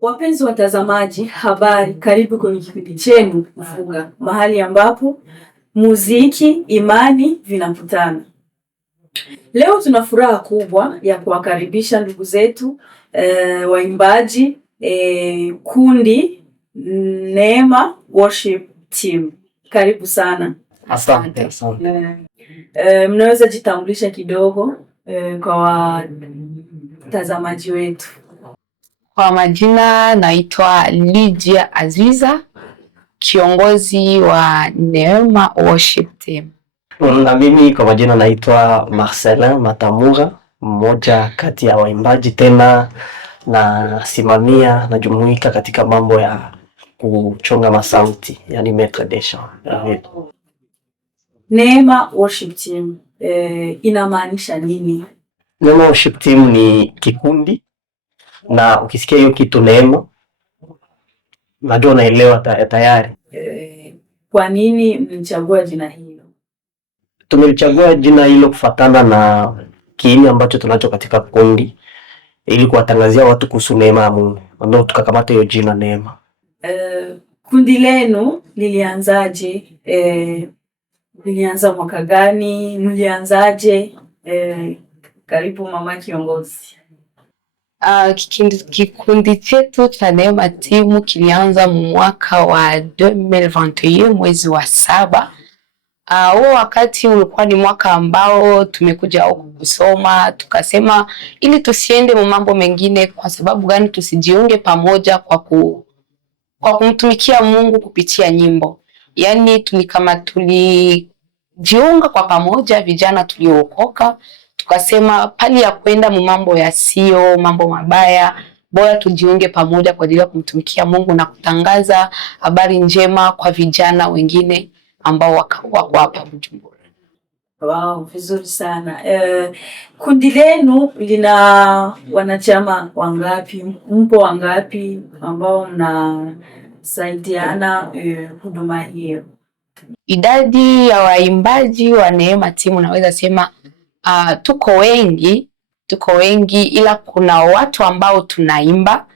Wapenzi watazamaji, habari, karibu kwenye kipindi chenu Kufuga, mahali ambapo muziki, imani vinakutana. Leo tuna furaha kubwa ya kuwakaribisha ndugu zetu waimbaji kundi Neema Worship Team. Karibu sana. Asante. Mnaweza jitambulisha kidogo kwa watazamaji wetu? Kwa majina naitwa Lydia Aziza, kiongozi wa Neema Worship Team. Na mimi kwa majina naitwa Marcelin Matamura, mmoja kati ya waimbaji, tena nasimamia na jumuika katika mambo ya kuchonga masauti, yani maître de chant. Neema Worship Team inamaanisha nini? Neema Worship Team ni kikundi, na ukisikia hiyo kitu Neema, najua unaelewa tayari. Kwa nini mlichagua jina hilo? Tumelichagua jina hilo kufatana na kiini ambacho tunacho katika kundi, ili kuwatangazia watu kuhusu neema ya Mungu. Ndio tukakamata hiyo jina Neema. Kundi lenu lilianzaje? Lilianza mwaka gani? Mlianzaje? Karibu mama kiongozi. Kikundi chetu cha Neema Team kilianza mwaka wa 2021 mwezi wa 7. Huo wakati ulikuwa ni mwaka ambao tumekuja huku kusoma, tukasema ili tusiende mambo mengine, kwa sababu gani tusijiunge pamoja kwa kumtumikia Mungu kupitia nyimbo. Yaani tulijiunga kwa pamoja vijana tuliookoka, tukasema pali ya kwenda mambo yasiyo, mambo mabaya, bora tujiunge pamoja kwa ajili ya kumtumikia Mungu na kutangaza habari njema kwa vijana wengine ambao wako hapa Bujumbura. Wow, vizuri sana. Kundi lenu lina wanachama wangapi? Mpo wangapi ambao mnasaidiana huduma hiyo? Idadi ya waimbaji wa Neema Team naweza sema tuko wengi, ila kuna watu ambao tunaimba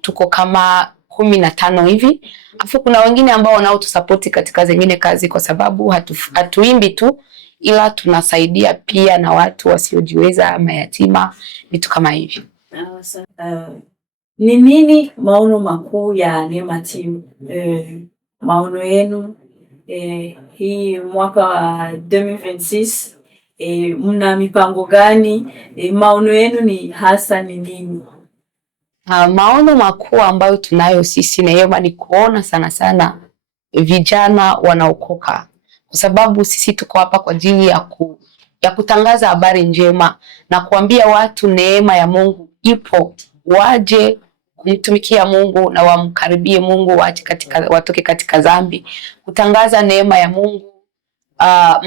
tuko kama 15 hivi. Afu kuna wengine ambao wanaotusapoti katika zingine kazi, kwa sababu hatuimbi tu, ila tunasaidia pia na watu wasiojiweza, mayatima, vitu kama hivi. Ni nini maono makuu ya Neema Team? Maono yenu hii mwaka wa 2026, mna mipango gani? Maono yenu ni hasa ni nini? Maono makuu ambayo tunayo sisi Neema ni kuona sana vijana wanaokoka, kwa sababu sisi tuko hapa kwa ajili ya kutangaza habari njema na kuambia watu neema ya Mungu ipo, waje kumtumikia Mungu na wamkaribie Mungu, watoke katika dhambi, kutangaza neema ya Mungu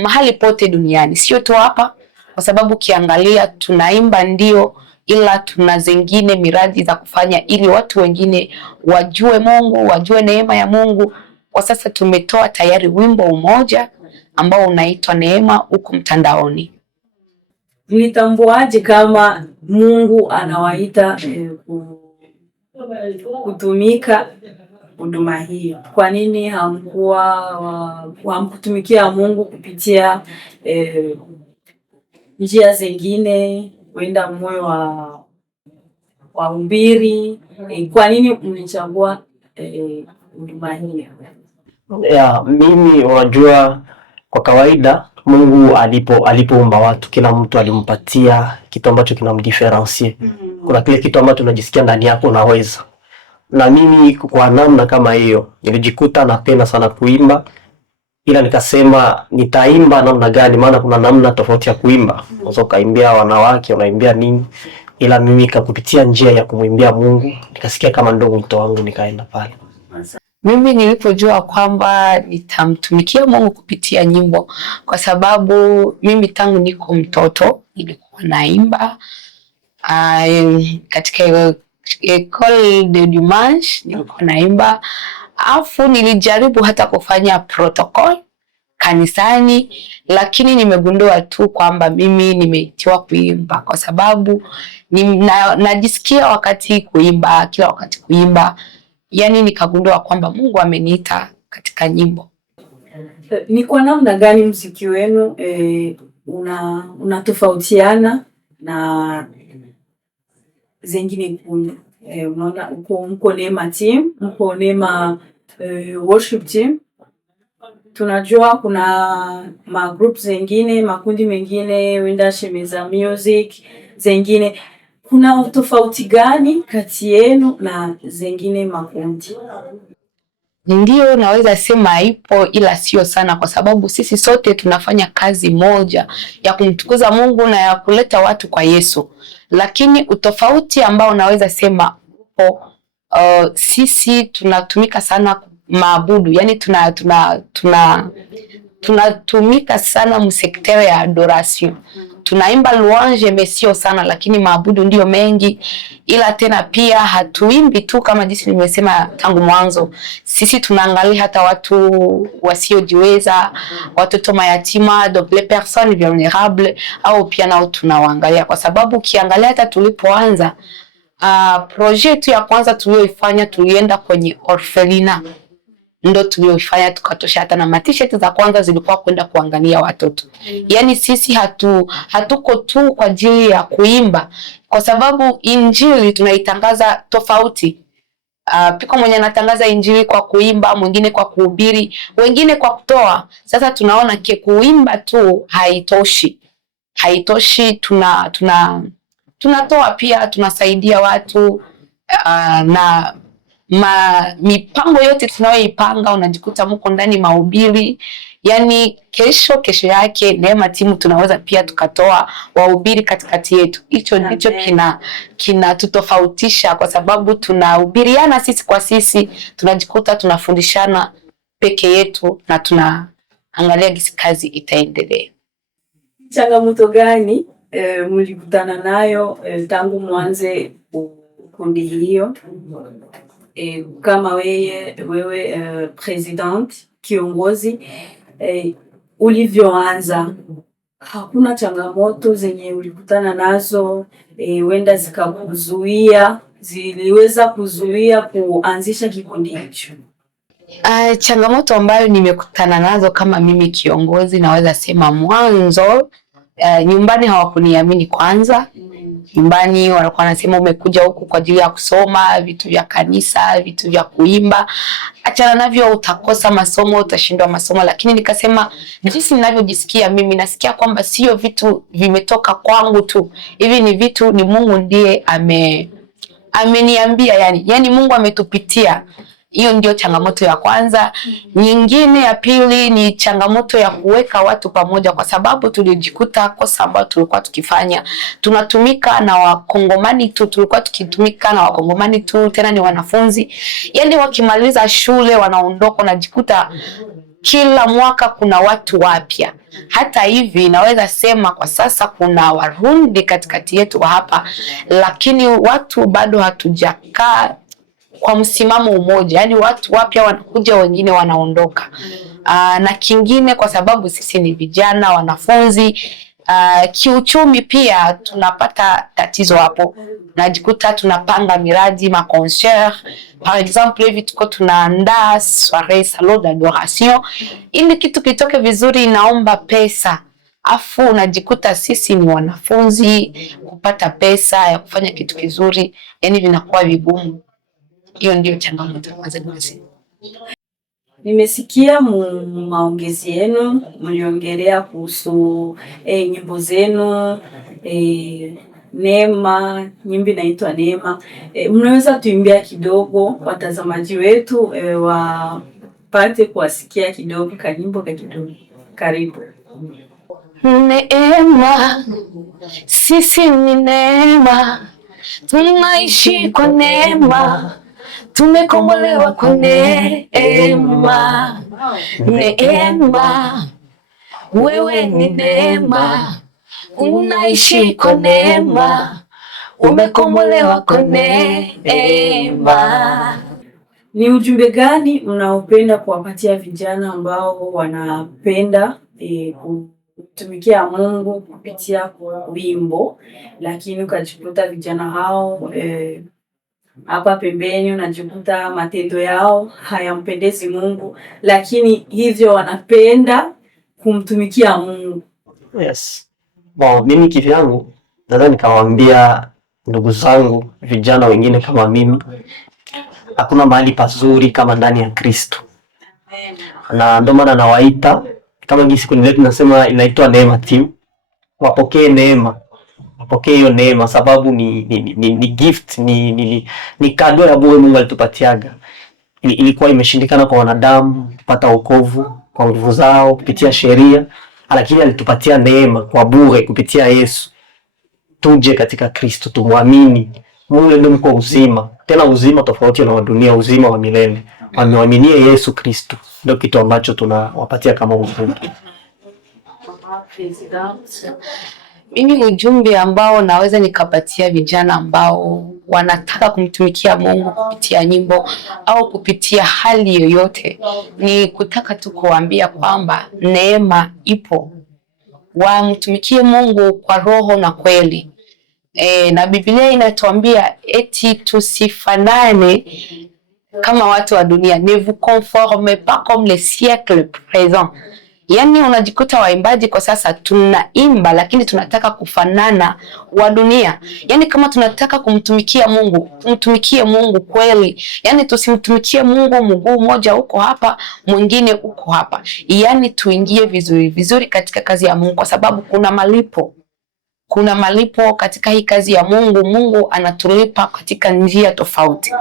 mahali pote duniani, sio tu hapa, kwa sababu kiangalia tunaimba ndio, ila tuna zingine miradi za kufanya ili watu wengine wajue Mungu, wajue neema ya Mungu. Kwa sasa tumetoa tayari wimbo mmoja ambao unaitwa Neema huko mtandaoni. Mlitambuaje kama Mungu anawaita kutumika huduma hii? Kwa nini hamkutumikia Mungu kupitia njia zingine, kwenda moyo wa umbiri? Kwa nini mlichagua huduma hii? Mimi wajua, kwa kawaida Mungu alipoumba watu, kila mtu alimpatia kitu ambacho kinamdifferentiate. Kuna kile kitu ambacho unajisikia ndani yako unaweza. Na mimi kwa namna kama hiyo nilijikuta napenda sana kuimba, ila nikasema nitaimba namna gani? Maana kuna namna tofauti ya kuimba. Unaweza kaimbia wanawake, unaimbia nini, ila mimi kupitia njia ya kumwimbia Mungu nikasikia kama ndio mwito wangu, nikaenda pale. Mimi nilipojua kwamba nitamtumikia Mungu kupitia nyimbo, kwa sababu mimi tangu niko mtoto nilikuwa naimba katika École de Dimanche, nilikuwa naimba. Afu nilijaribu hata kufanya protocol, kanisani, lakini nimegundua tu kwamba mimi nimeitiwa kuimba kwa sababu najisikia wakati kuimba, kila wakati kuimba. Yani nikagundua kwamba Mungu ameniita katika nyimbo. Ni kwa namna gani muziki wenu unatofautiana na zingine kundi? Unaona mko Neema team, mko Neema worship team. Tunajua kuna magroup zingine, makundi mengine, wenda Shemeza Music zingine. Kuna tofauti gani kati yenu na zingine makundi? Ndio, naweza sema ipo, ila sio sana, kwa sababu sisi sote tunafanya kazi moja ya kumtukuza Mungu na ya kuleta watu kwa Yesu. Lakini utofauti ambao naweza sema upo, sisi tunatumika sana maabudu, yani tunatumika sana msekteur ya adoration. Tunaimba louange mesio sana, lakini maabudu ndio mengi. Ila tena pia hatuimbi tu kama jinsi nimesema tangu mwanzo. Sisi tunaangalia hata watu wasiojiweza, watoto mayatima, donc les personnes vulnérables, au pia nao tunawaangalia, kwa sababu ukiangalia hata tulipoanza projet ya kwanza tulioifanya, tulienda kwenye orphelina. Ndo tulioifanya tukatosha, hata na matisheti za kwanza zilikuwa kwenda kuangalia watoto. Yani sisi hatuko tu kwa ajili ya kuimba, kwa sababu injili tunaitangaza tofauti. Piko mwenye anatangaza injili kwa kuimba, mwingine kwa kuhubiri, wengine kwa kutoa. Sasa tunaona kuimba tu haitoshi, tunatoa pia, tunasaidia watu na mipango yote tunayoipanga unajikuta mko ndani mahubiri. Yani kesho yake Neema timu tunaweza pia tukatoa wahubiri katikati yetu. Hicho ndicho kinatutofautisha, kwa sababu tunahubiriana sisi kwa sisi, tunajikuta tunafundishana peke yetu na tunaangalia gisi kazi itaendelea. Changamoto gani mlikutana nayo tangu mwanze kundi hiyo? Kama wewe president, kiongozi, ulivyoanza, hakuna changamoto zenye ulikutana nazo wenda ziliweza kuzuia kuanzisha kikundi hicho? Changamoto ambayo nimekutana nazo kama mimi kiongozi, naweza sema mwanzo, nyumbani hawakuniamini kwanza. Nyumbani walikuwa wanasema umekuja huku kwa ajili ya kusoma vitu vya kanisa, vitu vya kuimba, achana navyo, utakosa masomo, utashindwa masomo. Lakini nikasema jinsi ninavyojisikia mimi, nasikia kwamba sio vitu vimetoka kwangu tu, hivi ni vitu ni Mungu ndiye ameniambia, yani Mungu ametupitia. Hiyo ndio changamoto ya kwanza. Nyingine ya pili ni changamoto ya kuweka watu pamoja, kwa sababu tulijikuta kosa ambalo tulikuwa tukifanya, tunatumika na wakongomani tu, tena ni wanafunzi. Yani wakimaliza shule wanaondoka, unajikuta kila mwaka kuna watu wapya. Hata hivi naweza sema kwa sasa kuna Warundi katikati yetu hapa, lakini watu bado hatujakaa kwa msimamo umoja. Yani watu wapya wanakuja, wengine wanaondoka. Na kingine, kwa sababu sisi ni vijana wanafunzi, kiuchumi pia tunapata tatizo hapo. Najikuta tunapanga miradi, ma concert par exemple, hivi tuko tunaandaa soirée salon d'adoration. Ili kitu kitoke vizuri inaomba pesa. Afu unajikuta sisi ni wanafunzi, kupata pesa ya kufanya kitu kizuri yani vinakuwa vigumu. Hiyo ndio changamoto kwanza. Nimesikia maongezi yenu mliongelea kuhusu nyimbo zenu, Neema, nyimbo inaitwa Neema. Mnaweza tuimbia kidogo watazamaji wetu wapate kuwasikia kidogo kanyimbo kidogo? Karibu. Neema, sisi ni neema, tunaishi kwa neema, tumekombolewa kwa neema. Neema, wewe ni neema, unaishi kwa neema, umekombolewa kwa neema. Ni ujumbe gani mnaopenda kuwapatia vijana ambao wanapenda kutumikia Mungu kupitia wimbo, lakini ukajikuta vijana hao hapa pembeni unajikuta matendo yao hayampendezi Mungu, lakini hivyo wanapenda kumtumikia Mungu? Yes. Bon, mimi kivyangu naweza nikawaambia ndugu zangu vijana wengine kama mimi, hakuna mahali pazuri kama ndani ya Kristo. Na ndio maana nawaita kama jinsi kundi letu tunasema inaitwa Neema Team. Wapokee neema. Wapokee hiyo neema sababu ni gift, ni kado ya bure Mungu alitupatiaga. Ilikuwa imeshindikana kwa wanadamu kupata wokovu kwa nguvu zao kupitia sheria, lakini alitupatia neema kwa bure kupitia Yesu. Tuje katika Kristo, tumwamini. Mungu ndio mko uzima. Tena uzima tofauti na wa dunia, uzima wa milele. Wameaminie Yesu Kristo. Ndio kitu ambacho tunawapatia kama uzima. Mimi ujumbe ambao naweza nikapatia vijana ambao wanataka kumtumikia Mungu kupitia nyimbo au kupitia hali yoyote, ni kutaka tu kuambia kwamba neema ipo. Wamtumikie Mungu kwa roho na kweli. Na Biblia inatuambia eti tusifanane kama watu wa dunia. Ne vous conformez pas comme les siècles présents. Yani unajikuta waimbaji kwa sasa tunaimba lakini tunataka kufanana wa dunia. Yani kama tunataka kumtumikia Mungu, tumtumikie Mungu kweli. Yani tusimtumikie Mungu mguu mmoja uko hapa, mwingine uko hapa. Yani tuingie vizuri katika kazi ya Mungu kwa sababu kuna malipo. Kuna malipo katika hii kazi ya Mungu. Mungu anatulipa katika njia tofauti.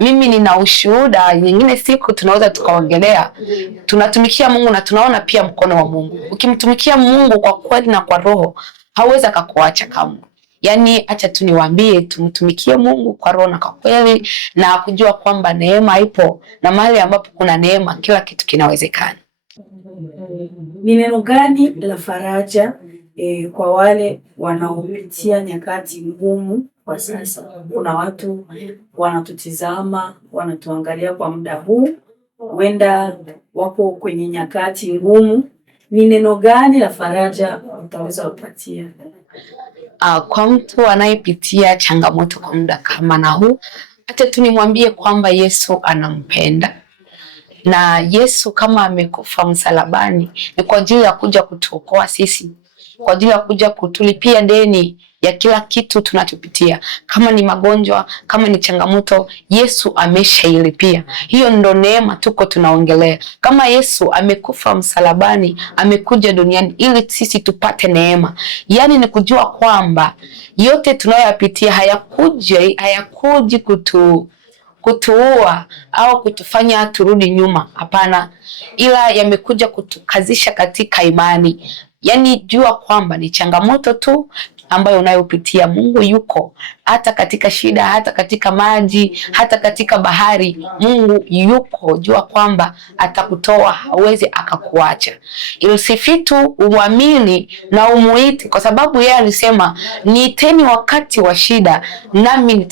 Mimi nina ushuhuda, nyingine siku tunaweza tukaongelea. Tunatumikia Mungu na tunaona pia mkono wa Mungu. Ukimtumikia Mungu kwa kweli na kwa roho, hawezi akakuacha kamwe. Yani acha tu niwaambie tumtumikie Mungu kwa roho na kwa kweli, na kujua kwamba neema ipo, na mahali ambapo kuna neema kila kitu kinawezekana. Ni neno gani la faraja kwa wale wanaopitia nyakati ngumu kwa sasa? Kuna watu wanatutizama, wanatuangalia kwa muda huu, huenda wako kwenye nyakati ngumu. Ni neno gani la faraja utaweza kupatia? Kwa mtu anayepitia changamoto kwa muda kama na huu, hata tu nimwambie kwamba Yesu anampenda. Na Yesu kama amekufa msalabani ni kwa ajili ya kuja kutuokoa sisi, kwa ajili ya kuja kutulipia deni ya kila kitu tunachopitia. Kama ni magonjwa, kama ni changamoto, Yesu ameshailipia. Hiyo ndo neema tuko tunaongelea. Kama Yesu amekufa msalabani, amekuja duniani ili sisi tupate neema. Yani ni kujua kwamba yote tunayoyapitia hayakuji kutuua au kutufanya turudi nyuma. Hapana, ila yamekuja kutukazisha katika imani. Yani jua kwamba ni changamoto tu ambayo unayopitia. Mungu yuko hata katika shida, hata katika maji, hata katika bahari. Mungu yuko, jua kwamba atakutoa, hawezi akakuacha. Usifitu, uamini na umuite, kwa sababu yeye alisema niiteni wakati wa shida nami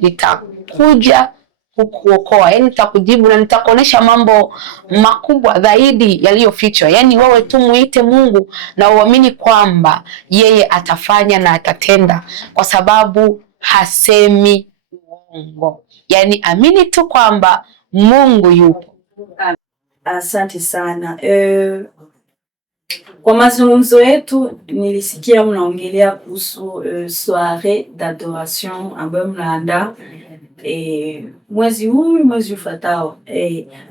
nitakuja kukuokoa. Yani nitakujibu na nitakuonesha mambo makubwa zaidi yaliyofichwa. Yani wewe tu muite Mungu na uamini kwamba yeye atafanya na atatenda, kwa sababu hasemi uongo. Yani amini tu kwamba Mungu yupo. Asante sana. Kwa mazungumzo yetu nilisikia mnaongelea kuhusu soirée d'adoration ambayo mnaandaa mwezi huu, mwezi ufuatao.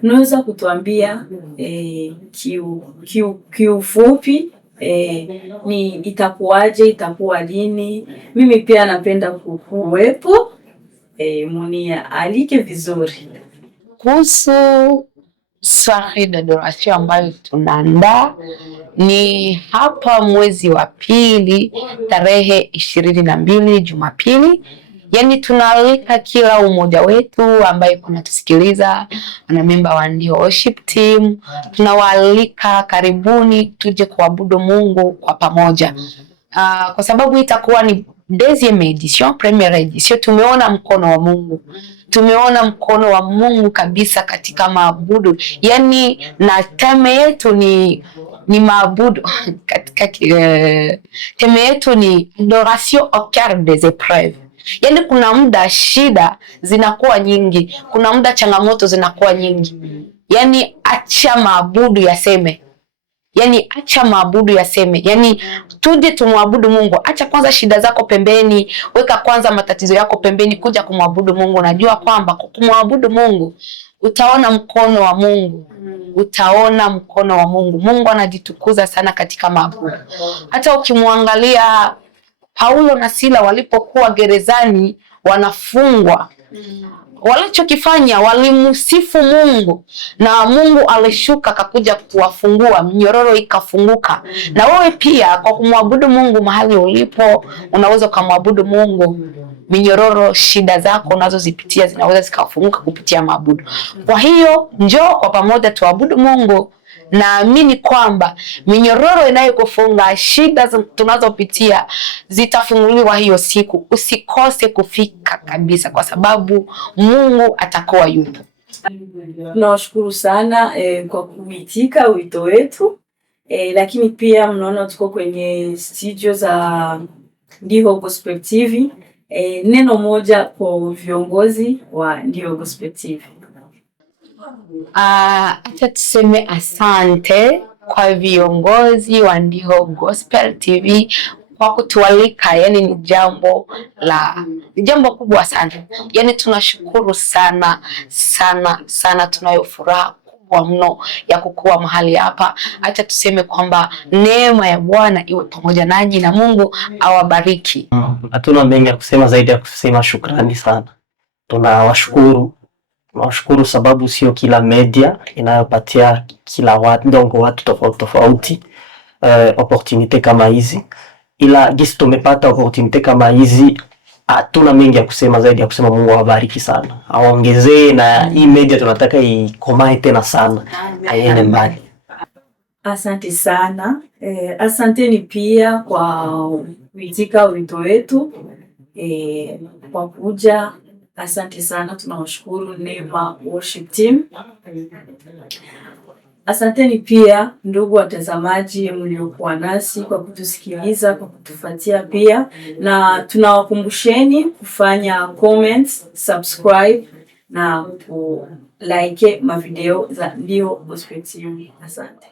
Unaweza kutuambia kiufupi ni itakuwaje, itakuwa lini? Mimi pia napenda kuwepo, munia alike vizuri. Kuhusu soirée d'adoration ambayo tunaandaa ni hapa mwezi wa pili tarehe 22 Jumapili. Yani tunaalika kila umoja wetu ambaye kunatusikiliza, wanamemba wa Ndio Worship Team, tunawaalika karibuni tuje kuabudu Mungu kwa pamoja. Kwa sababu itakuwa ni deuxième edition, première edition, tumeona mkono wa Mungu. tumeona mkono wa Mungu kabisa katika maabudu. Yani na teme yetu ni maabudu katika teme yetu ni adoration au cœur des épreuves. Yani kuna muda shida zinakuwa nyingi, kuna muda changamoto zinakuwa nyingi. Yani acha maabudu yaseme. Yani acha maabudu yaseme. Yani tuje tumwabudu Mungu. Acha kwanza shida zako pembeni, weka kwanza matatizo yako pembeni, kuja kumwabudu Mungu. Najua kwamba kwa kumwabudu Mungu utaona mkono wa Mungu. Utaona mkono wa Mungu. Mungu anajitukuza sana katika maabudu. Hata ukimwangalia Paulo na Sila walipokuwa gerezani wanafungwa, walichokifanya walimsifu Mungu, na Mungu alishuka akakuja kuwafungua, minyororo ikafunguka. Na wewe pia kwa kumwabudu Mungu mahali ulipo, unaweza kumwabudu Mungu. Minyororo, shida zako unazozipitia zinaweza zikafunguka kupitia maabudu. Kwa hiyo njoo kwa pamoja tuabudu Mungu. Naamini kwamba minyororo inayokufunga, shida tunazopitia zitafunguliwa hiyo siku. Usikose kufika kabisa, kwa sababu Mungu atakuwa yupo. Tunawashukuru sana kwa kuitika wito wetu. Lakini pia mnaona tuko kwenye studio za Ndiho Gospel TV. Neno moja kwa viongozi wa Ndiho Gospel TV. Acha tuseme asante kwa viongozi wa Ndiho Gospel TV kwa kutualika. Yani ni jambo kubwa sana. Yani tunashukuru sana sana sana, tunayo furaha kubwa mno ya kukua mahali hapa. Acha tuseme kwamba neema ya Bwana iwe pamoja nanyi na Mungu awabariki. Hatuna mengi ya kusema zaidi ya kusema shukrani sana. Tunawashukuru sababu sio kila media inayopatia kila watu tofauti opportunity kama hizi, ila gisi tumepata opportunity kama hizi. Hatuna mengi ya kusema zaidi ya kusema Mungu awabariki sana, awaongezee, na hii media tunataka ikomae tena sana, aiende mbali. Asante sana. Asanteni pia kwa kuitika wito wetu, kwa kuja. Asante sana, tunawashukuru Neema Worship Team. Asanteni pia ndugu watazamaji mliokuwa nasi kwa kutusikiliza, kwa kutufuatia pia, na tunawakumbusheni kufanya comments, subscribe na ku like mavideo za Ndiho Gospel TV. Asante.